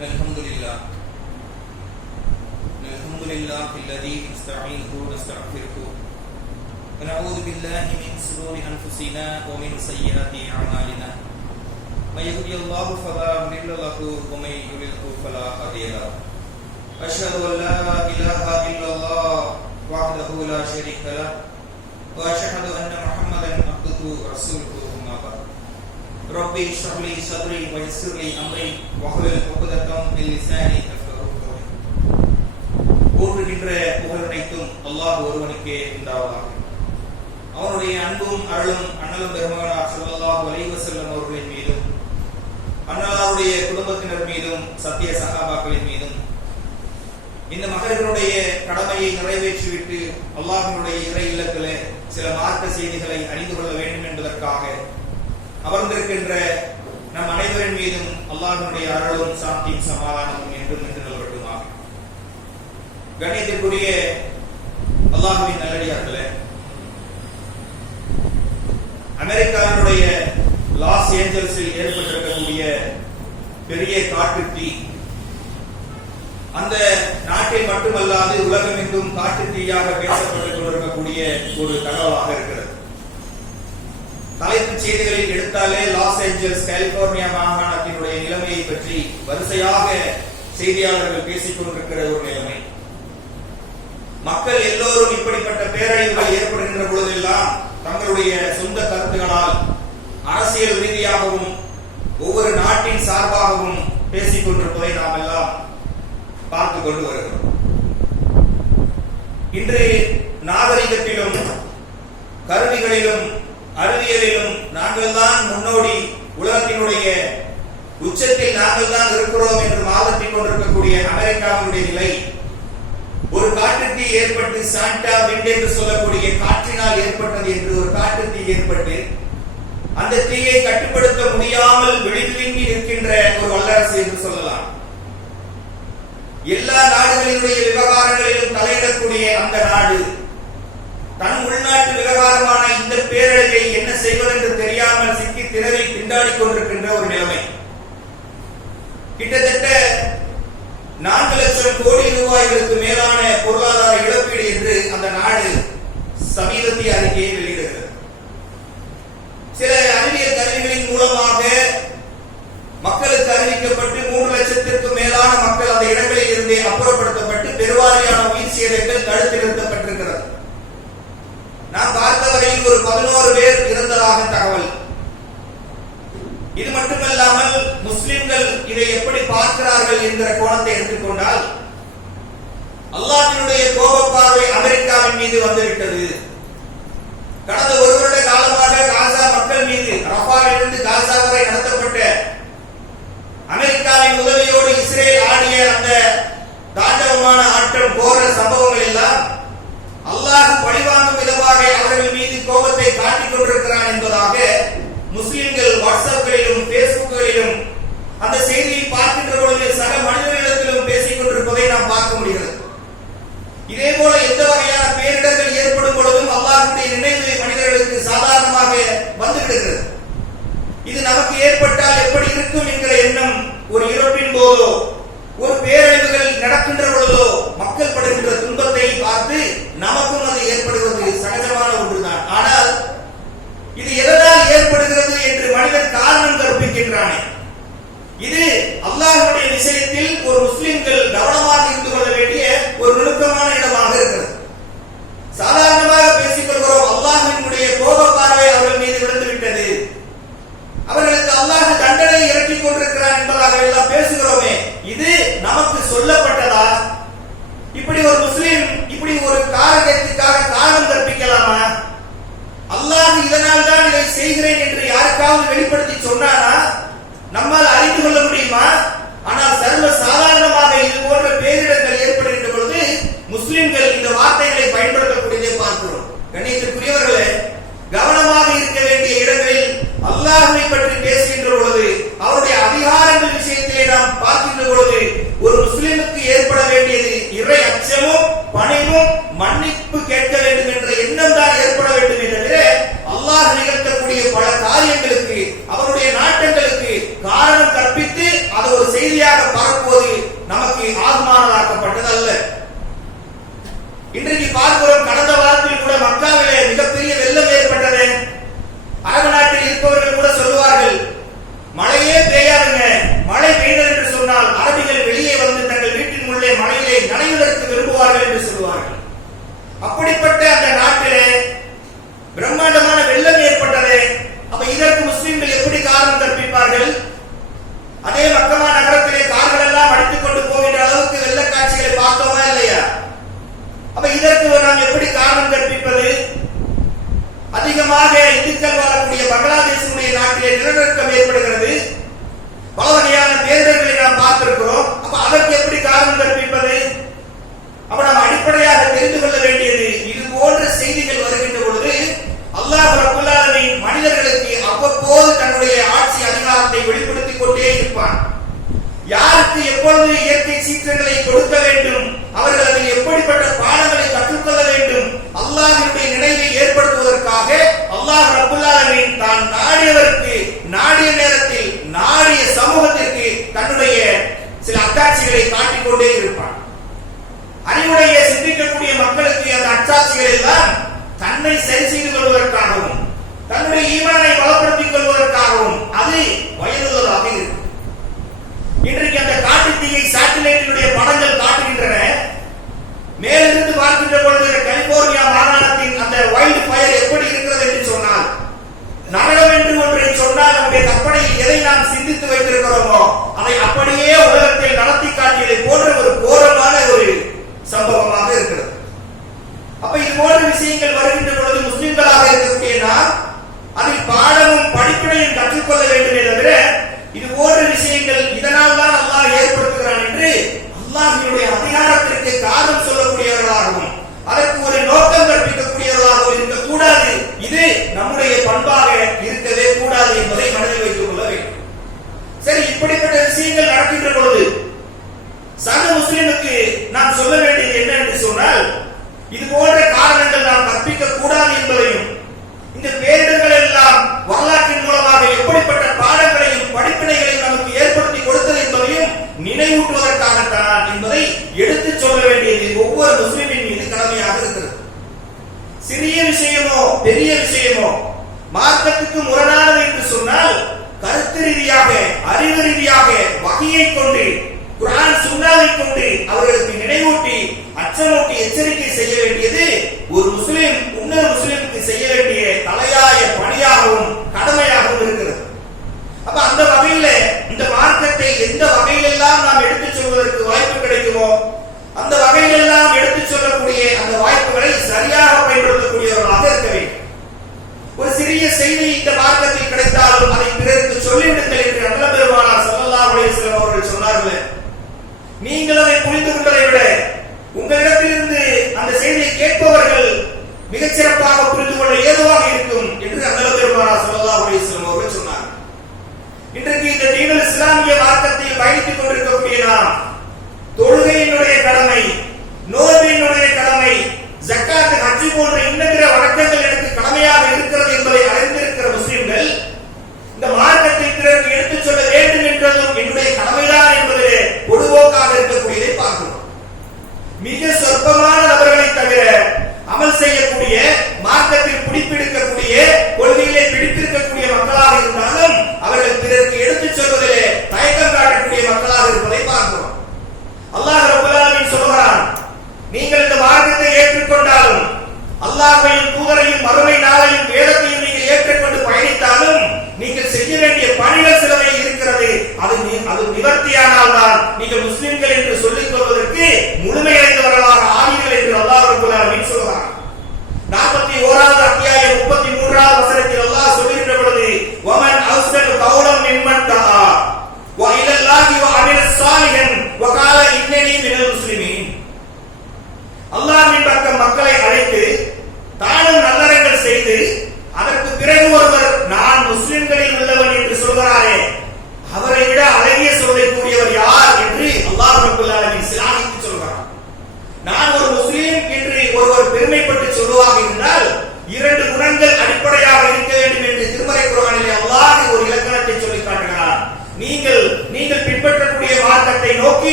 الحمد لله الذي نستعينه ونستغفره ونعوذ بالله من شرور أنفسنا ومن سيئات أعمالنا من يهده الله فلا مضل له ومن يضلل فلا هادي له أشهد أن لا إله إلا الله وحده لا شريك له وأشهد أن محمدا عبده ورسوله أما بعد ربي اشرح لي صدري ويسر لي أمري واحلل عقدة من لساني يفقهوا قولي. போற்றுகின்ற புகழனைத்தும் அல்லாஹ் ஒருவனுக்கே உண்டாவதாக. அவனுடைய அன்பும் அருளும் அண்ணலும் பெருமகனார் ஸல்லல்லாஹு அலைஹி வஸல்லம் அவர்களின் மீதும் அன்னாருடைய குடும்பத்தினர் மீதும் சத்திய சஹாபாக்களின் மீதும் இந்த மகரினுடைய கடமையை நிறைவேற்றிவிட்டு அல்லாஹ்வினுடைய இறை இல்லத்திலே சில மார்க்க செய்திகளை அறிந்து கொள்ள வேண்டும் என்பதற்காக அமர்ந்திருக்கின்ற நம் அனைவரின் மீதும் அல்லாஹ்வினுடைய அருளும் சாந்தியும் சமாதானமும் என்றும் என்று நிலவட்டுமாக. கண்ணியத்திற்குரிய அல்லாஹ்வின் நல்லடியார்களே, அமெரிக்காவினுடைய லாஸ் ஏஞ்சல்ஸில் ஏற்பட்டிருக்கக்கூடிய பெரிய காட்டுத் தீ அந்த நாட்டை மட்டுமல்லாது உலகமெங்கும் காட்டுத் தீயாக பேசப்பட்டுக் கொண்டிருக்கக்கூடிய ஒரு தகவலாக இருக்கிறது. தலைப்புச் செய்திகளில் எடுத்தாலே லாஸ் ஏஞ்சல்ஸ் கலிபோர்னியா மாகாணத்தினுடைய நிலைமையை பற்றி வரிசையாக செய்தியாளர்கள் பேசிக் கொண்டிருக்கிற ஒரு நிலைமை. மக்கள் எல்லோரும் இப்படிப்பட்ட பேரழிவுகள் ஏற்படுகின்ற பொழுதெல்லாம் தங்களுடைய சொந்த கருத்துகளால் அரசியல் ரீதியாகவும் ஒவ்வொரு நாட்டின் சார்பாகவும் பேசிக் கொண்டிருப்பதை நாம் எல்லாம் பார்த்துக் கொண்டு வருகிறோம். இன்று நாகரிகத்திலும் கருவிகளிலும் அறிவியலிலும் நாங்கள் தான் முன்னோடி, உலகத்தினுடைய உச்சத்தில் நாங்கள் தான் இருக்கிறோம் என்று வாதிட்டுக் கொண்டிருக்கக்கூடிய அமெரிக்காவினுடைய நிலை ஒரு காட்டுத்தீ ஏற்பட்டு சாண்டா விண்ட் என்று சொல்லக்கூடிய காற்றினால் ஏற்பட்டது என்று ஒரு காட்டுத்தீ ஏற்பட்டு அந்த தீயை கட்டுப்படுத்த முடியாமல் விழிவிழுங்கி நிற்கின்ற ஒரு வல்லரசு என்று சொல்லலாம். எல்லா நாடுகளினுடைய விவகாரங்களிலும் தலையிடக்கூடிய அந்த நாடு தன் உள்நாட்டு விவகாரமான இந்த பேரழிவை என்ன செய்வதென்று தெரியாமல் சிக்கி திணறி திண்டாடி கொண்டிருக்கின்ற ஒரு நிலைமை. கிட்டத்தட்ட 4 லட்சம் கோடி ரூபாய்களுக்கு மேலான பொருளாதார இழப்பீடு என்று அந்த நாடு சமீபத்திய அறிக்கையை வெளியிடுகிறது. சில அறிவியல் கருவிகளின் மூலமாக மக்களுக்கு அறிவிக்கப்பட்டு 3 லட்சத்திற்கும் மேலான மக்கள் அந்த இடங்களில் இருந்தே அப்புறப்படுத்தப்பட்டு பெருவாரியான உயிர் சேதங்கள் தடுத்து நிறுத்தப்பட்டிருக்கிறது. நான் பார்த்தவரையில் ஒரு 11 பேர் இறந்ததாக தகவல். இது மட்டுமல்லாமல் முஸ்லிம்கள் இதை எப்படி பார்க்கிறார்கள் என்கிற கோணத்தை எடுத்துக்கொண்டால் அல்லாஹ்வினுடைய கோபப்பார்வை அமெரிக்காவின் மீது வந்துவிட்டது. கடந்த ஒரு வருட காலமாக காசா மக்கள் மீது ரஃபாவிலிருந்து காசா வரை நடத்தப்பட்ட அமெரிக்காவின் உதவியோடு இஸ்ரேல் ஆடிய அந்த தாண்டவமான ஆட்டம் போற சம்பவங்கள் எல்லாம் அல்லாஹ் பழிவாங்கும் விதமாக அவர்கள் மீது கோபத்தை காட்டிக் கொண்டிருக்கிறான் என்பதாக முஸ்லிம்கள் வாட்ஸ்அப்களிலும் பேஸ்புக்களிலும் அந்த செய்தியை பார்க்கின்ற பொழுது சக மனிதர்களிடத்திலும் பேசிக் கொண்டிருப்பதை நாம் பார்க்க முடிகிறது. இதே போல எந்த வகையான பேரிடர்கள் ஏற்படும் பொழுதும் அல்லாஹ்வுடைய நினைவு மனிதர்களுக்கு சாதாரணமாக வந்துவிடுகிறது. இது நமக்கு ஏற்பட்டால் எப்படி இருக்கும் என்கிற எண்ணம் ஒரு இறப்பின் போதோ ஒரு பேரழிவுகள் நடக்கின்ற பொழுதோ மக்கள் படுகின்ற துன்பத்தை பார்த்து நமக்கும் அது ஏற்படுவது சகஜமான ஒன்றுதான். ஆனால் இது எதனால் ஏற்படுகிறது என்று மனிதன் காரணம் கற்பிக்கின்றானே, இது அல்லாஹ்வுடைய விஷயத்தில் ஒரு முஸ்லிம்கள் கவனமாக இருந்து கொள்ள வேண்டிய ஒரு நுணுக்கமான இடமாக இருக்கிறது. சாதாரணமாக பேசிக் கொள்கிறோம், அல்லாஹ்வினுடைய கோப பார்வை அவர்கள் மீது விழுந்து விட்டது, அவர்களுக்கு அல்லாஹ் தண்டனை இறக்கிக் கொண்டிருக்கிறான் என்பதாக எல்லாம் பேசுகிறோமே, இது நமக்கு சொல்லப்பட்டதா? இப்படி ஒரு முஸ்லிம் இப்படி ஒரு காரணத்துக்காக காரணம் கற்பிக்கலாமா? அல்லாஹ் இதனால் தான் இதை செய்கிறேன் என்று யாருக்காவது வெளிப்படுத்தி சொன்னானா? நம்மால் அறிந்து கொள்ள முடியுமா? ஆனால் சர்வ சாதாரணமாக இது போன்ற பேரிடர்கள் ஏற்படுகின்ற பொழுது முஸ்லிம்கள் இந்த வார்த்தைகளை பயன்படுத்தக்கூடியதை பார்க்கிறோம். கண்ணியத்திற்குரியவர்களே, கவனமாக இருக்க வேண்டிய இடங்களில் அல்லாஹ்வை பற்றி பேசுகின்ற பொழுது அவருடைய அதிகாரங்கள் விஷயத்திலே நாம் பார்க்கின்ற பொழுது ஒரு முஸ்லிமுக்கு ஏற்பட வேண்டியது இறை அச்சமும் பணிவும் மன்னிப்பு கேட்க வேண்டும் என்ற எண்ணம் தான் ஏற்பட வேண்டும் என்று அல்லாஹ் நிகழ்த்தக்கூடிய பல காரியங்களுக்கு அவருடைய நாட்டங்களுக்கு காரணம் நாட்டிலே நிலநடுக்கம் ஏற்படுகிறது, பல வகையான தேர்தல்களை நாம் பார்த்திருக்கிறோம். அப்ப அதற்கு எப்படி காரணம் கற்பிப்பது? அப்ப நாம் அடிப்படையாக தெரிந்து கொள்ள வேண்டியது, இது போன்ற செய்திகள் வருகின்ற பொழுது அல்லாஹ் ரப்பல் ஆலமீன் மனிதர்களுக்கு அவ்வப்போது தன்னுடைய ஆட்சி அதிகாரத்தை வெளிப்படுத்திக் கொண்டே இருப்பான். யாருக்கு எப்பொழுது இயற்கை சீற்றங்களை கொடுக்க வேண்டும், அவர்கள் அதில் எப்படிப்பட்ட பாடங்களை கற்றுக்கொள்ள வேண்டும், அல்லாஹ்வுடைய நினைவை ஏற்படுத்துவதற்காக அல்லாஹ் ரப்பல் ஆலமீன் தான் நாடியவருக்கு நாடிய நேரத்தில் நாடிய சமூகத்திற்கு தன்னுடைய சில அத்தாட்சிகளை காட்டிக் கொண்டே இருப்பான். அறிவுடைய சிந்திக்கக்கூடிய மக்களுக்கு அந்த அச்சாட்சிகள் எல்லாம் தன்னை சரி செய்து கொள்வதற்காகவும் தன்னுடைய ஈமானை பலப்படுத்திக் கொள்வதற்காகவும் அது வயதுள்ளதாக இருக்கும். இன்றைக்கு அந்த காட்டு தீயை சேட்டலைட்டினுடைய படங்கள் காட்டுகின்றன. மேலிருந்து பார்க்கின்ற பொழுது கலிபோர்னியா மாகாணத்தின் அந்த வைல்ட் ஃபயர் எப்படி இருக்கிறது என்று சொன்னால், நரகம் என்று ஒன்றை சொன்னால் நம்முடைய கற்பனையில் எதை நாம் சிந்தித்து வைத்திருக்கிறோமோ அதை அப்படியே உலகத்தில் நடத்தி காட்டியதை போன்ற ஒரு கோரமான ஒரு சம்பவமாக இருக்கிறது. அப்ப இது போன்ற விஷயங்கள் வருகின்ற பொழுது முஸ்லிம்களாக இருக்கக்கூடிய நாம் அதில் பாடமும் படிப்பினையும் கற்றுக்கொள்ள வேண்டுமே தவிர, இது போன்ற விஷயங்கள் இதனால் தான் அல்லாஹ் ஏற்படுத்துகிறான் என்று அல்லாஹ்வுடைய அதிகாரத்திற்கு காரணம் சொல்லக்கூடியவர்களாகவும் அதற்கு ஒரு நோக்கம் கற்பிக்கக்கூடியவர்களாகவும் இருக்கக்கூடாது. இது நம்முடைய பண்பாக இருக்கவே கூடாது என்பதை மனதில் வைத்துக் கொள்ள வேண்டும். சரி, இப்படிப்பட்ட விஷயங்கள் நடக்கின்ற பொழுது சக முஸ்லிமுக்கு நாம் சொல்ல வேண்டியது என்ன என்று சொன்னால், இது போன்ற காரணங்கள் நாம் கற்பிக்க கூடாது என்பதையும், இந்த பேரிடர்கள் எல்லாம் வரலாற்றின் மூலமாக எப்படிப்பட்ட பாடங்களையும் படிப்பினைகளையும் நமக்கு ஏற்படுத்தி கொடுத்தது என்பதையும் நினைவூட்டுவதற்காகத்தான் என்பதை எடுத்துச் சொல்ல வேண்டியது ஒவ்வொரு முஸ்லிமின் மீது கடமையாக இருக்கிறது. சிறிய விஷயமோ பெரிய விஷயமோ மார்க்கத்துக்கு முரணானது என்று சொன்னால் கருத்து ரீதியாக அறிவு ரீதியாக வகையை கொண்டு குர்ஆன் சுன்னாவை கொண்டு அவர்களுக்கு நினைவூட்டி அச்சமூட்டி எச்சரிக்கை செய்ய வேண்டியது ஒரு முஸ்லிம் இன்னொரு முஸ்லிமுக்கு செய்ய வேண்டிய தலையாய பணியாகவும் கடமையாகவும் இருக்கிறது. அப்ப அந்த வகையில இந்த மார்க்கத்தை எந்த வகையிலெல்லாம் நாம் எடுத்துச் சொல்வதற்கு வாய்ப்பு கிடைக்குமோ அந்த வகையிலெல்லாம் எடுத்துச் சொல்லக்கூடிய அந்த வாய்ப்புகளை சரியாக பயன்படுத்தக்கூடியவர்களாக இருக்க வேண்டும். ஒரு சிறிய செய்தி இந்த மார்க்கத்தில் கிடைத்தாலும் அதை பிறருக்கு சொல்லிவிடுங்கள் என்று அல்லாஹ் பெருமானார் ஸல்லல்லாஹு அலைஹி வஸல்லம் அவர்கள் சொன்னார்கள். நீங்கள் அதை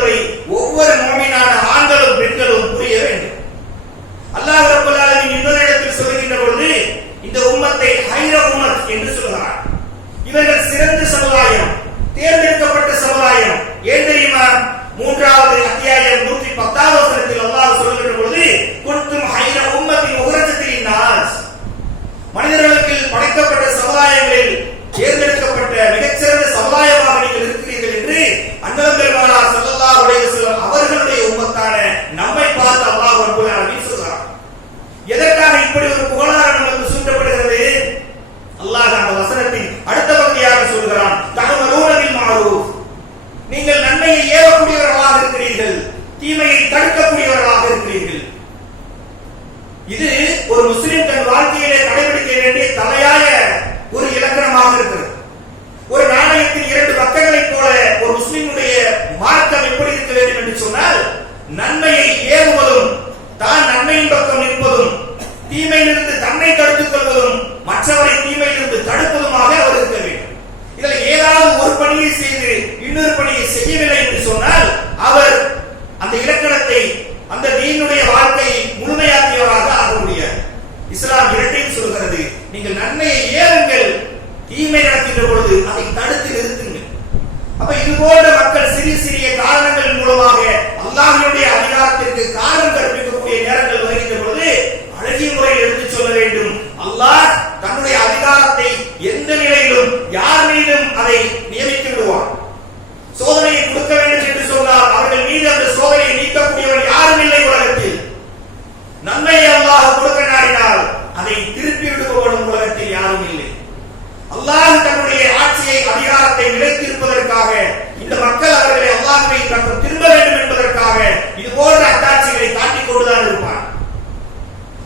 என்பதை ஒவ்வொரு முஃமினான ஆண்களும் பெண்களும் புரிய வேண்டும். அல்லாஹ் ரப்பல் ஆலமீன் இன்னொரு இடத்தில் சொல்கின்ற பொழுது இந்த உம்மத்தை ஹைர உம்மத் என்று சொல்கிறார். இவர்கள் சிறந்த சமுதாயம், தேர்ந்தெடுக்கப்பட்ட சமுதாயம். ஏன் தெரியுமா? 3வது அத்தியாயம் 110வது வசனத்தில் அல்லாஹ் சொல்கின்ற பொழுது குன்தும் ஹைர உம்மத்தின் உஹ்ரஜத்தில் நாஸ், மனிதர்களுக்கு படைக்கப்பட்ட சமுதாயங்களில் தேர்ந்தெடுக்கப்பட்ட மிகச்சிறந்த சமுதாயமாக நீங்கள் இருக்கிறீர்கள் என்று அன்னலம் பெருமானார் ஸல்லல்லாஹு அலைஹி வஸல்லம் அவர்களுடைய உம்மத்தான நம்மை பார்த்து அல்லாஹ் ரப்பல் ஆலமீன் சொல்றார். எதற்காக இப்படி ஒரு புகழாரம் நமக்கு சூட்டப்படுகிறது? அல்லாஹ் அந்த வசனத்தின் அடுத்த பகுதியாக சொல்கிறான், தஅமரூன பில் மஅரூஃப், நீங்கள் நன்மையை ஏவக்கூடியவர்களாக இருக்கிறீர்கள், தீமையை தடுக்கக்கூடியவர்களாக இருக்கிறீர்கள். இது ஒரு முஸ்லிம் தன் வாழ்க்கையிலே கடைபிடிக்க வேண்டிய தலையாய ஒரு இலக்கணமாக இருக்கிறது. ஒரு நாணயத்தின் 2 பக்கங்களைப் போல ஒரு முஸ்லிமுடைய மார்க்கம் எப்படி இருக்க வேண்டும் என்று சொன்னால், நன்மையை ஏவுவதும் தான் நன்மையின் பக்கம் நிற்பதும், தீமையிலிருந்து தன்னை தடுத்துக் கொள்வதும், மற்றவரை தீமையிலிருந்து தடுப்பதுமாக அவர் இருக்க வேண்டும். இதில் ஏதாவது ஒரு பணியை செய்து இன்னொரு பணியை செய்யவில்லை என்று சொன்னால் அவர் அந்த இலக்கணத்தை, அந்த தீனுடைய வாழ்க்கையை முழுமையாக்கியவராக ஆக முடியாது. இஸ்லாம் இரண்டையும் சொல்கிறது. நீங்கள் நன்மையை ஏவுங்கள், தீமை நடக்கின்ற பொழுது அதை தடுத்து நிறுத்துங்கள். அப்ப இது போன்ற மக்கள் சிறிய சிறிய காரணங்கள் மூலமாக அல்லாஹ்வுடைய அதிகாரத்திற்கு காரணம் கற்பிக்கக்கூடிய நேரங்கள் வருகின்ற பொழுது அழகிய முறையில் எடுத்துச் சொல்ல வேண்டும். அல்லாஹ் தன்னுடைய அதிகாரத்தை எந்த நிலையிலும் யார் மீதும் அதை நியமித்து விடுவார். சோதனையை கொடுக்க வேண்டும் என்று சொன்னால் அவர்கள் மீது அந்த சோதனையை நீக்கக்கூடியவர் யாரும் இல்லை உலகத்தில். நன்மையை அல்லாஹ் கொடுக்க நாடினால் அதை திருப்பி விடுபவனும் உலகத்தில் யாரும் இல்லை. அல்லாஹ் தன்னுடைய ஆட்சியை, அதிகாரத்தை நிலைத்திருப்பதற்காக இந்த மக்கள் அவர்களை அல்லாஹ்வை பக்கம் திரும்ப வேண்டும் என்பதற்காக இது போன்ற அத்தாட்சிகளை காட்டிக் கொண்டுதான் இருப்பார்.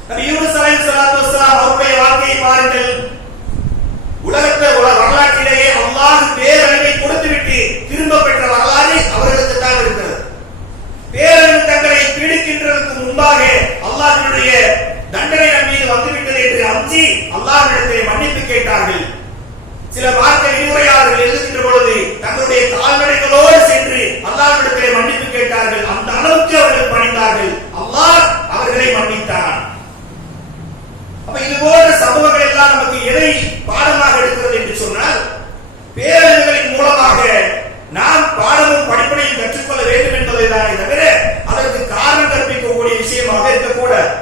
நபி யூனுஸ் அலைஹிஸ்ஸலாத்து வஸ்ஸலாம் அவருடைய வாழ்க்கையை பாருங்கள். வரலாற்றிலேயே அல்லாஹ் பேரழிவை கொடுத்துவிட்டு திரும்ப பெற்ற வரலாறு அவர்களுக்கு தான் இருக்கிறது. பேரழிவு தங்களை பீடிக்கின்றதற்கு முன்பாக அல்லாஹ்வுடைய தண்டனை நம் மீது வந்துவிட்டது என்று அஞ்சி அல்லாஹ்விடத்திலே மன்னிப்பு கேட்டார்கள். சில வார்த்தை விரிவுரையாளர்கள் எழுதுகின்ற பொழுது தங்களுடைய கால்நடைகளோடு சென்று அல்லாஹ்விடத்திலே மன்னிப்பு கேட்டார்கள். அந்த அளவுக்கு அவர்கள் பணிந்தார்கள். அல்லாஹ் அவர்களை மன்னித்தான். அப்ப இது போன்ற சம்பவங்கள் எல்லாம் நமக்கு எதை பாடமாக எடுக்கிறது என்று சொன்னால், பேரழிவுகளின் மூலமாக நாம் பாடமும் படிப்பனையும் கற்றுக்கொள்ள வேண்டும் என்பதை தானே தவிர அதற்கு காரணம் கற்பிக்கக்கூடிய விஷயமாக இருக்கக்கூடாது.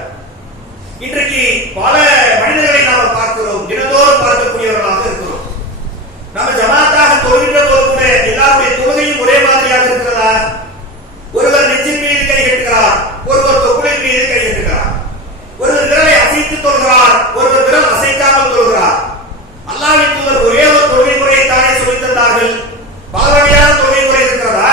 இன்றைக்கு பல மனிதர்களை நாம் பார்க்கிறோம், தினந்தோறும் பார்க்கக்கூடியவர்களாக இருக்கிறோம். நம்ம ஜமாத்தாக தொழுகின்ற போது கூட எல்லாருடைய தொழுகையும் ஒரே மாதிரியாக இருக்கிறதா? ஒருவர் நெஞ்சின் மீது கை கட்டுகிறார், ஒருவர் தொப்புளின் மீது கை கட்டுகிறார், ஒருவர் விரலை அசைத்து தொழுகிறார், ஒருவர் விரல் அசைக்காமல் தொழுகிறார். அல்லாஹ்வின் தூதர் ஒரே ஒரு தொழுகை முறையை தானே சொல்லித் தந்தார்கள். பல வகையான தொழுகை முறை இருக்கிறதா?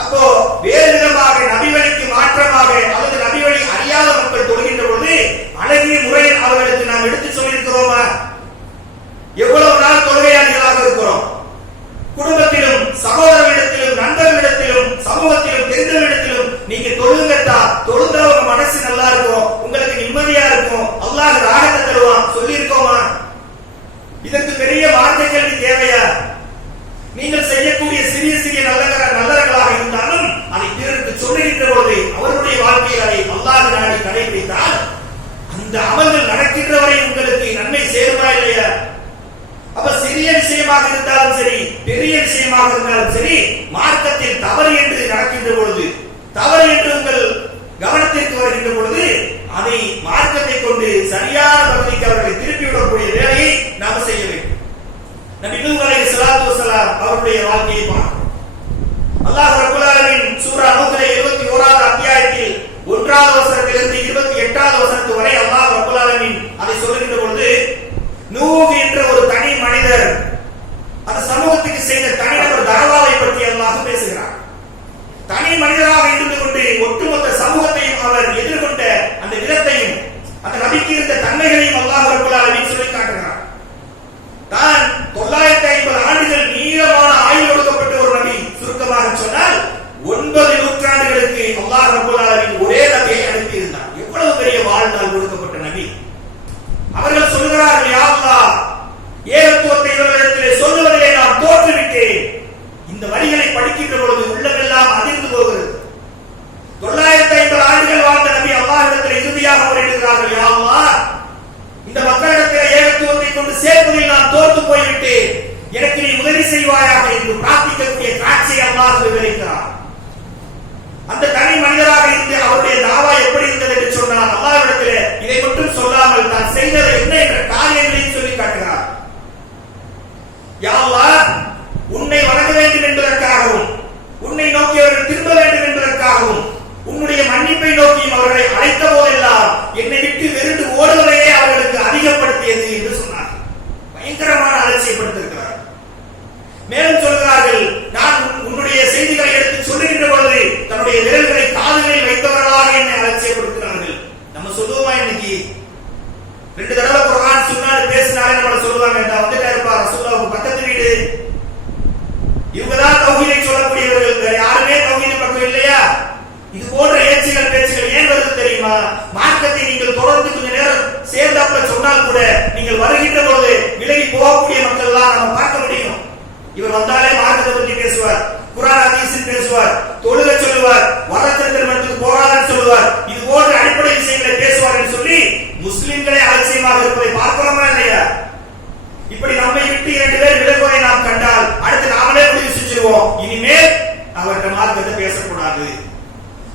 அப்போ வேறு விதமாக நபி வழிக்கு மாற்றமாக அல்லது நபி வழி அறியாத மக்கள் தொழுகின்ற பொழுது அழகிய முறையில் அவர்களுக்கு நாம் எடுத்து சொல்லியிருக்கிறோமா? எவ்வளவு நாள் தொழுகையாளிகளாக இருக்கிறோம்? குடும்பத்திலும், சகோதரர்களிடத்திலும், நண்பர்களிடத்திலும், சமூகத்திலும், தெரிந்தவர்களிடத்திலும் நீங்க தொழுங்கட்டா, தொழுந்தா உங்க மனசு நல்லா இருக்கும், உங்களுக்கு நிம்மதியா இருக்கும், அல்லாஹ் ராகத்தை தருவான் சொல்லி இருக்கோமா? இதற்கு பெரிய மார்க்க கல்வி தேவையா? நீங்கள் செய்யக்கூடிய சிறிய சிறிய நல்லறங்களாக இருந்தாலும் அதை பிறருக்கு சொல்லுகின்ற பொழுது அவர்களுடைய வாழ்க்கையில் அதை அல்லாஹ் நாடி கடைபிடித்தால் அந்த அமல்கள் நடக்கின்ற வரை உங்களுக்கு நன்மை சேருமா இல்லையா? அப்ப சிறிய விஷயமாக இருந்தாலும் சரி, பெரிய விஷயமாக இருந்தாலும் சரி, மார்க்கத்தில் தவறு என்று நடக்கின்ற பொழுது, தவறு என்று உங்கள் கவனத்திற்கு வருகின்ற பொழுது அதை மார்க்கத்தை கொண்டு சரியான பகுதிக்கு அவர்களை திருப்பிவிடக்கூடிய வேலையை நாம் செய்ய வேண்டும். நபி நூஹ் அலைஹிஸ்ஸலாத்து வஸ்ஸலாம் அவருடைய வாழ்க்கையை பார்க்கிறோம். அல்லாஹ் ரப்பல் ஆலமீன் சூரா நூஹ்ல 21வது அத்தியாயத்தில் 1வது வசனத்திலிருந்து 28வது வசனம் வரை அல்லாஹ் ரப்பல் ஆலமீன் அதை சொல்லுகின்ற பொழுது, நூஹ் என்ற ஒரு தனி மனிதர் அந்த சமூகத்துக்கு செய்த தனிநபர் தஅவாவை பற்றி அல்லாஹ் பேசுகிறார். தனி மனிதராக இருந்து கொண்டு ஒட்டுமொத்த சமூகத்தையும் அவர் எதிர்கொண்ட அந்த விதத்தையும் அந்த நபிக்கு இருந்த தன்மைகளையும் அல்லாஹ் ரப்பல் ஆலமீன் சொல்லி காட்டுகிறார். தான் 950 ஆண்டுகள் நீளமான ஆயுள் கொடுக்கப்பட்ட ஒரு நபி, சுருக்கமாக சொன்னால் 9 நூற்றாண்டுகளுக்கு அல்லாஹ் ரப்பல் ஆலமீன் ஒரே நபியை அனுப்பியிருந்தார். எவ்வளவு பெரிய வாழ்நாள் கொடுக்கப்பட்ட நபி. அவர்கள் சொல்கிறார்கள், யா அல்லாஹ், ஏகத்துவத்தை இவர்களிடத்திலே சொல்லுவதிலே நான் தோற்றுவிட்டேன். இந்த வரிகளை படிக்கின்ற பொழுது உள்ளமெல்லாம் அதிர்ந்து நோக்கி அவர்கள் திரும்ப வேண்டும் என்பதற்காகவும் உன்னுடைய மன்னிப்பை நோக்கியும் அவர்களை அழைத்த போதெல்லாம் என்னை விட்டு வெறுண்டு ஓடுவதையே அவர்களுக்கு அதிகப்படுத்தியது என்று சொன்னார். பயங்கரமான அலட்சியப்படுத்திருக்கிறார். மேலும் சொல்கிறார்கள், நான் உன்னுடைய செய்திகளை எடுத்து சொல்லுகின்ற பொழுது தன்னுடைய விரல்களை காதுகளில் வைத்தவர்களாக என்னை அலட்சியப்படுத்தினார்கள். நம்ம சொல்லுவோமா இன்னைக்கு 2 தடவை குர்ஆன் சுன்னான்னு பேசினாலே நம்மள சொல்லுவாங்க, இந்த வந்துட்டா இருப்பா ரசூலுல்லாஹ்வுக்கு பக்கத்து வீடு, இவங்கதான் தௌஹீதை சொல்லக்கூடியவர்கள், வேற யாருமே தௌஹீது பக்கம் இல்லையா? இது போன்ற ஏச்சுகள் பேச்சுகள் ஏன் வருது தெரியுமா? மார்க்கத்தை நீங்கள் தொடர்ந்து கொஞ்ச நேரம் சேர்ந்தாப்புல சொன்னால் கூட நீங்கள் வருகின்ற பொழுது விலகி போகக்கூடிய மக்கள் எல்லாம் நம்ம பார்க்க முடியும். இவர் வந்தாலே மார்க்கத்தை பற்றி பேசுவார், குர்ஆன் ஹதீஸ் பேசுவார், தொழுகை சொல்லுவார், வரதட்சணை திருமணத்துக்கு போராடன்னு சொல்லுவார், இது போன்ற அடிப்படை விஷயங்களை பேசுவார் என்று சொல்லி முஸ்லிம்களை அலட்சியமாக இருப்பதை பார்க்கிறோமா இல்லையா? இப்படி நம்மை விட்டு 2 பேர் விலகுவதை நாம் கண்டால் அடுத்து நாமளே முடிவு செஞ்சிருவோம், இனிமேல் அவர்கிட்ட மார்க்கத்தை பேசக்கூடாது.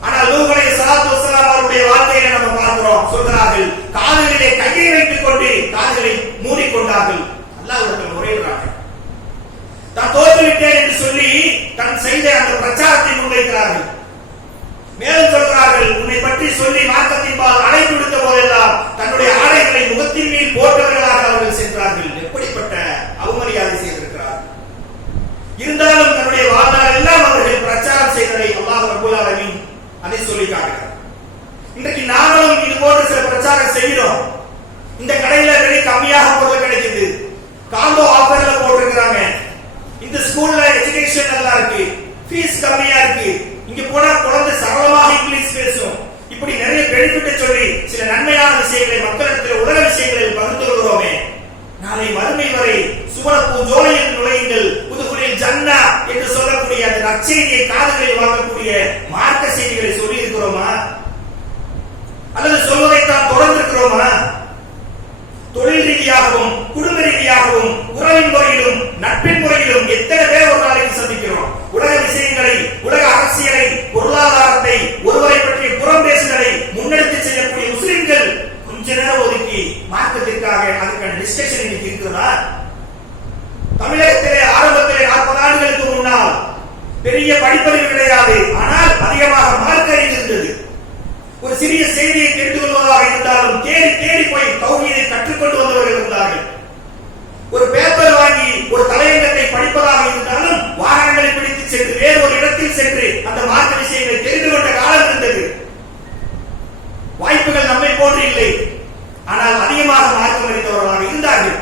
ஆனால் நூஹ் அலைஹிஸ்ஸலாத்து வஸ்ஸலாம் அவருடைய வாழ்க்கையை நம்ம பார்க்கிறோம். சொல்கிறார்கள், காதுகளிலே கையை வைத்துக் கொண்டு காதுகளை மூடிக்கொண்டார்கள். அல்லாஹ்விடத்தில் முறையிடுறார்கள். தான் தோற்றுவிட்டேன் என்று சொல்லி தன் செய்த அந்த பிரச்சாரத்தை முன்வைக்கிறார்கள். மேலும் சொல்கிறார்கள், உன்னை பற்றி சொல்லி மார்க்கத்தின் பால் அழைப்பு விடுத்த போதெல்லாம் தன்னுடைய ஆடைகளை முகத்தின் மீது போட்டவர்களாக அவர்கள் சென்றார்கள். எப்படிப்பட்ட அவமரியாதை செய்திருக்கிறார்கள். இருந்தாலும் தன்னுடைய வாழ்நாள் எல்லாம் அவர்கள் பிரச்சாரம் செய்ததை அல்லாஹ் ரப்பல் ஆலமீன் அதை சொல்லி காட்டுகிறார். இன்றைக்கு நாங்களும் இது போன்ற சில பிரச்சாரம் செய்கிறோம். இந்த கடையில விலை கம்மியாக பொருள் கிடைக்குது, காம்போ ஆஃபர்ல போட்டிருக்கிறாங்க, இந்த ஸ்கூல்ல எஜுகேஷன் நல்லா இருக்கு, ஃபீஸ் கம்மியா இருக்கு, இங்க போனா குழந்தை சரளமாக இங்கிலீஷ் பேசும், இப்படி நிறைய பெனிஃபிட் சொல்லி சில நன்மையான விஷயங்களை மக்களிடத்தில் உலக விஷயங்களை பகிர்ந்து வருகிறோமே. நாளை மறுமை வரை சுவன பூஞ்சோலையில் நுழையுங்கள், புதுகுலில் ஜன்னா என்று சொல்லக்கூடிய அந்த நற்செய்தியை காதுகளில் வாங்கக்கூடிய மார்க்க செய்திகளை சொல்லி இருக்கிறோமா? அல்லது சொல்வதைத்தான் தொடர்ந்து இருக்கிறோமா? தொழில் ரீதியாகவும் குடும்ப ரீதியாகவும் உறவின் முறையிலும் நட்பின் முறையிலும் எத்தனை பேர் ஒரு நாளைக்கு சந்திக்கிறோம்? உலக விஷயங்களை, உலக அரசியலை, பொருளாதாரத்தை, ஒருவரை பற்றிய புறம் பேசுதலை முன்னெடுத்து செய்யக்கூடிய முஸ்லிம்கள் கொஞ்ச நேரம் ஒதுக்கி மார்க்கத்திற்காக அதுக்கான டிஸ்கஷன் இன்னைக்கு இருக்கிறதா? தமிழகத்திலே ஆரம்பத்திலே 40 ஆண்டுகளுக்கு முன்னால் பெரிய படிப்பறிவு கிடையாது, ஆனால் அதிகமாக மார்க்க அறிவு இருந்தது. ஒரு சிறிய செய்தியை தெரிந்து கொள்வதாக இருந்தாலும் தேடி தேடி போய் தௌஹீதை கற்றுக்கொண்டு வந்தவர்கள் இருந்தார்கள். ஒரு பேப்பர் வாங்கி ஒரு தலையங்கத்தை படிப்பதாக இருந்தாலும் வாகனங்களை பிடித்து சென்று வேறு ஒரு இடத்தில் சென்று அந்த மார்க்க விஷயங்களை தெரிந்து கொண்ட காலம் இருந்தது. வாய்ப்புகள் நம்மை போன்று இல்லை, ஆனால் அதிகமாக மார்க்கம் அறிந்தவர்களாக இருந்தார்கள்.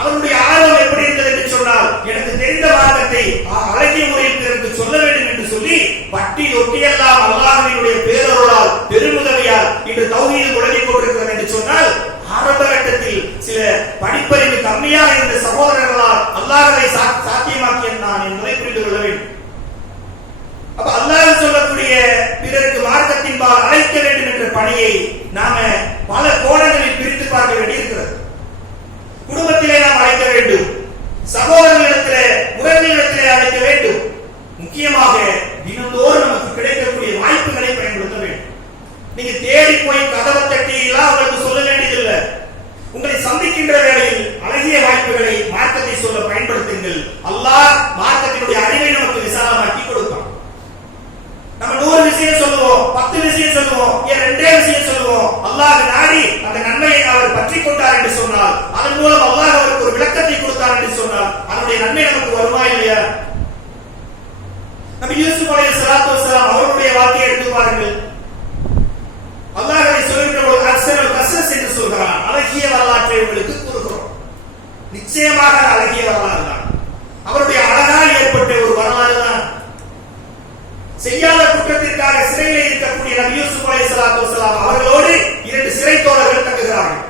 அவருடைய ஆர்வம் எப்படி இருந்தது என்று சொன்னால், எனக்கு தெரிந்த மார்க்கத்தை அழகிய முறையில் பிறருக்கு சொல்ல வேண்டும் என்று சொல்லி பட்டி ஒட்டியெல்லாம் அல்லாஹ்வினுடைய பேரருளால் பெருமுதவியால் இன்று தௌஹீது உலகிக் கொண்டிருக்கிறது என்று சொன்னால், ஆரம்ப கட்டத்தில் சில படிப்பறிவு கம்மியாக இருந்த சகோதரர்களால் அல்லாஹ்வை சாத்தியமாக்கிய நான் என்பதை புரிந்து கொள்ள வேண்டும். அப்ப அல்லாஹ் சொல்லக்கூடிய பிறருக்கு மார்க்கத்தின்பால் அழைக்க வேண்டும் என்ற பணியை நாம பல கோணங்களில் பிரித்து பார்க்க வேண்டியிருக்கிறது. குடும்பத்திலே நாம் அழைக்க வேண்டும், சகோதரர்களிடத்திலே உறவினர்களிடத்திலே அழைக்க வேண்டும். முக்கியமாக தினந்தோறும் நமக்கு கிடைக்கக்கூடிய வாய்ப்புகளை பயன்படுத்த வேண்டும். நீங்க தேடி போய் கதவை தட்டி எல்லாம் உங்களுக்கு சொல்ல வேண்டியதில்லை. உங்களை சந்திக்கின்ற வேளையில் அழகிய வாய்ப்புகளை மார்க்கத்தை சொல்ல பயன்படுத்துங்கள். அல்லாஹ் மார்க்கத்தினுடைய அறிவை நமக்கு விசாலமாக்கி கொடுப்பான். நம்ம 100 விஷயம் சொல்லுவோம், 10 விஷயம் சொல்லுவோம், ஏன் 2 விஷயம் சொல்லுவோம். அல்லாஹ் நாடி அந்த நன்மையை அவர் பற்றி கொண்டார் என்று சொன்னால், அதன் மூலம் அல்லாஹ் அவருக்கு ஒரு விளக்கத்தை கொடுத்தார் என்று சொன்னால், அதனுடைய நன்மை நமக்கு வருமா இல்லையா? நபி யூசுப் அலைஹிஸ்ஸலாத்து வஸ்ஸலாம் அவருடைய வாழ்க்கையை எடுத்து பாருங்கள். அல்லாஹ் அதை சொல்கின்ற போது அஹ்ஸனுல் கஸஸ் என்று சொல்கிறான். அழகிய வரலாற்றை உங்களுக்கு கூறுகிறோம். நிச்சயமாக அழகிய வரலாறு தான். அவருடைய அழகால் ஏற்பட்ட ஒரு வரலாறு தான். செய்யாத குற்றத்திற்காக சிறையில் இருக்கக்கூடிய நபி யூசுப் அலைஹிஸ்ஸலாத்து வஸ்ஸலாம் அவர்களோடு 2 சிறை தோழர்கள் தங்குகிறார்கள்.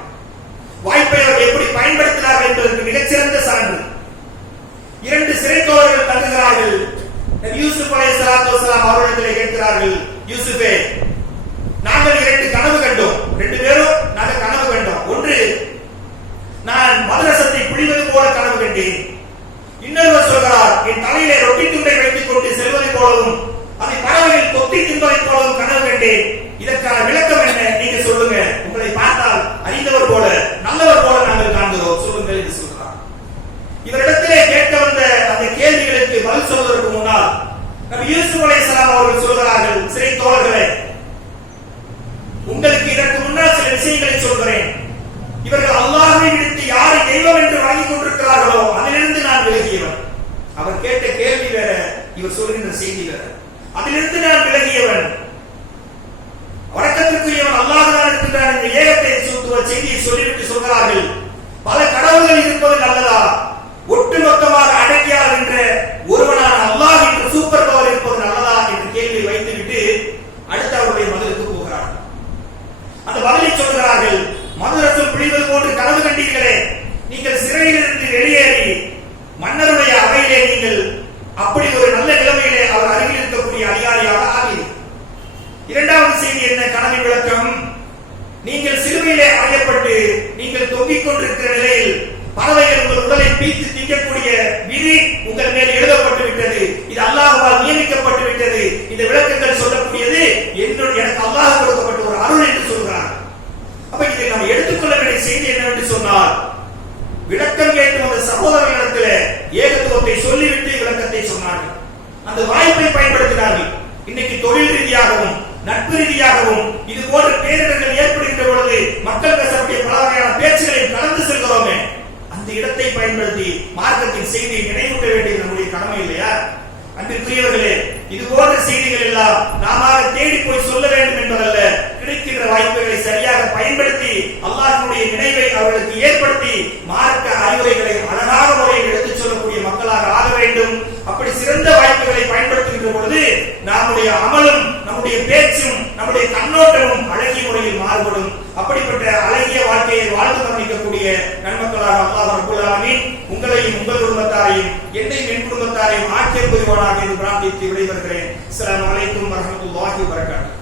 வாய்ப்பை அவர்கள் எப்படி பயன்படுத்தினார்கள் என்பதற்கு மிகச்சிறந்த சான்று. 2 சிறை தோழர்கள் தங்குகிறார்கள். நபி யூசுப் அலைஹிஸ்ஸலாத்து வஸ்ஸலாம் அவர்களிடத்தில் கேட்கிறார்கள், யூசுஃபே, நாங்கள் 2 கனவு கண்டோம். 2 பேரும் நாங்கள் கனவு கண்டோம். ஒன்று, நான் மதரசத்தை பிடிவது போல கனவு கண்டேன். இன்னொருவர் சொல்கிறார், என் தலையிலே ரொட்டி துண்டை வைத்துக் கொண்டு செல்வதை போலவும் அதை பறவைகள் கொத்தி தின்பதை போலவும் கனவு கண்டேன். இதற்கான விளக்கம் என்ன? நீங்க சொல்லுங்க. உங்களை பார்த்தால் அறிந்தவர் போல நல்லவர் போல நாங்கள் காண்கிறோம், சொல்லுங்கள் என்று சொல்கிறார். இவரிடத்திலே கேட்க வந்த அந்த கேள்விகளுக்கு பதில் சொல்வதற்கு முன்னால் நபி யூசுப் அவர்கள் சொல்கிறார்கள், சிறை தோழர்களே, உங்களுக்கு இதற்கு முன்னால் சில விஷயங்களை சொல்கிறேன். இவர்கள் அல்லாஹ்வை விடுத்து யாரை தெய்வம் என்று வழங்கிக் கொண்டிருக்கிறார்களோ அதிலிருந்து நான் விலகியவன். அவர் கேட்ட கேள்வி வேற, இவர் சொல்கின்ற செய்தி வேற. அதிலிருந்து நான் விலகியவன், வணக்கத்திற்குரியவன் அல்லாஹ் தான் இருக்கின்றான் என்ற ஏகத்தை சுத்துவ செய்தியை சொல்லிவிட்டு சொல்கிறார்கள், பல கடவுள்கள் இருப்பது நல்லதா, ஒட்டுமொத்தமாக அடக்கியார் என்ற ஒருவனான அல்லாஹ் என்ற சூப்பர் பவர் இருப்பது நல்லதா என்ற கேள்வியை வைத்துவிட்டு அடுத்த அவருடைய பதிலுக்கு போகிறார்கள். அந்த பதிலை சொல்கிறார்கள், மதுரசம் பிடிவது போன்று கனவு கண்டீர்களே, நீங்கள் சிறையிலிருந்து வெளியேறி மன்னருடைய அவையிலே நீங்கள் அப்படி ஒரு நல்ல நிலைமையிலே அவர் அருகில் இருக்கக்கூடிய அதிகாரியாக ஆகிறீர்கள். இரண்டாவது செய்தி என்ன? கனவின் விளக்கம், நீங்கள் சிலுவையிலே அறையப்பட்டு நீங்கள் தொங்கிக் கொண்டிருக்கிற நிலையில் பறவைகள் உங்கள் உடலை பீத்து திங்கக்கூடிய விதி உங்கள் மேல் எழுதப்பட்டு விட்டது. இது அல்லாஹ்வால் நியமிக்கப்பட்டு விட்டது. இந்த விளக்கங்கள் சொல்லக்கூடியது எனக்கு அல்லாஹ் கொடுக்கப்பட்ட ஒரு அருள் என்று சொல்கிறார். அப்ப இதை நாம் எடுத்துக்கொள்ள வேண்டிய செய்தி என்னவென்று சொன்னால், விளக்கம் கேட்கும் அந்த சகோதரர்களிடத்தில் ஏகத்துவத்தை சொல்லிவிட்டு விளக்கத்தை சொன்னார்கள். அந்த வாய்ப்பை பயன்படுத்தினார்கள். இன்னைக்கு தொழில் ரீதியாகவும் நட்பு ரீதியாகவும் இது போன்ற பேரிடர்கள் ஏற்படுகின்ற பொழுது மக்கள் பேசக்கூடிய பல வகையான பேச்சுகளை கடந்து செல்கிறோமே, அந்த இடத்தை பயன்படுத்தி மார்க்கத்தின் செய்தியை நினைவூட்ட வேண்டியது நம்முடைய கடமை இல்லையா? அன்பிற்குரியவர்களே, இது போன்ற செய்திகள் எல்லாம் நாம தேடி போய் சொல்ல வேண்டும் என்பதல்ல, கிடைக்கின்ற வாய்ப்புகளை சரியாக பயன்படுத்தி அல்லாஹ்வுடைய நினைவை அவர்களுக்கு ஏற்படுத்தி மார்க்க அறிவுரைகளை அழகான முறையில் எடுத்துச் சொல்லக்கூடிய மக்களாக ஆக வேண்டும். அப்படி சிறந்த வாய்ப்புகளை பயன்படுத்துகின்ற பொழுது நம்முடைய அமலும் நம்முடைய பேச்சும் நம்முடைய கண்ணோட்டமும் அழகிய முறையில் மாறுபடும். அப்படிப்பட்ட அழகிய வாழ்க்கையை வாழ்ந்து மரணிக்கக்கூடிய நன்மக்களாக அல்லாஹ் ரப்பல் ஆலமீன் உங்களையும் உங்கள் குடும்பத்தாரையும் என்னையும் என் குடும்பத்தாரையும் ஆக்கிய புரிவானாக என்று பிரார்த்தித்து விடைபெறுகிறேன். அஸ்ஸலாமு அலைக்கும் வரஹ்மத்துல்லாஹி வபரகாத்துஹு.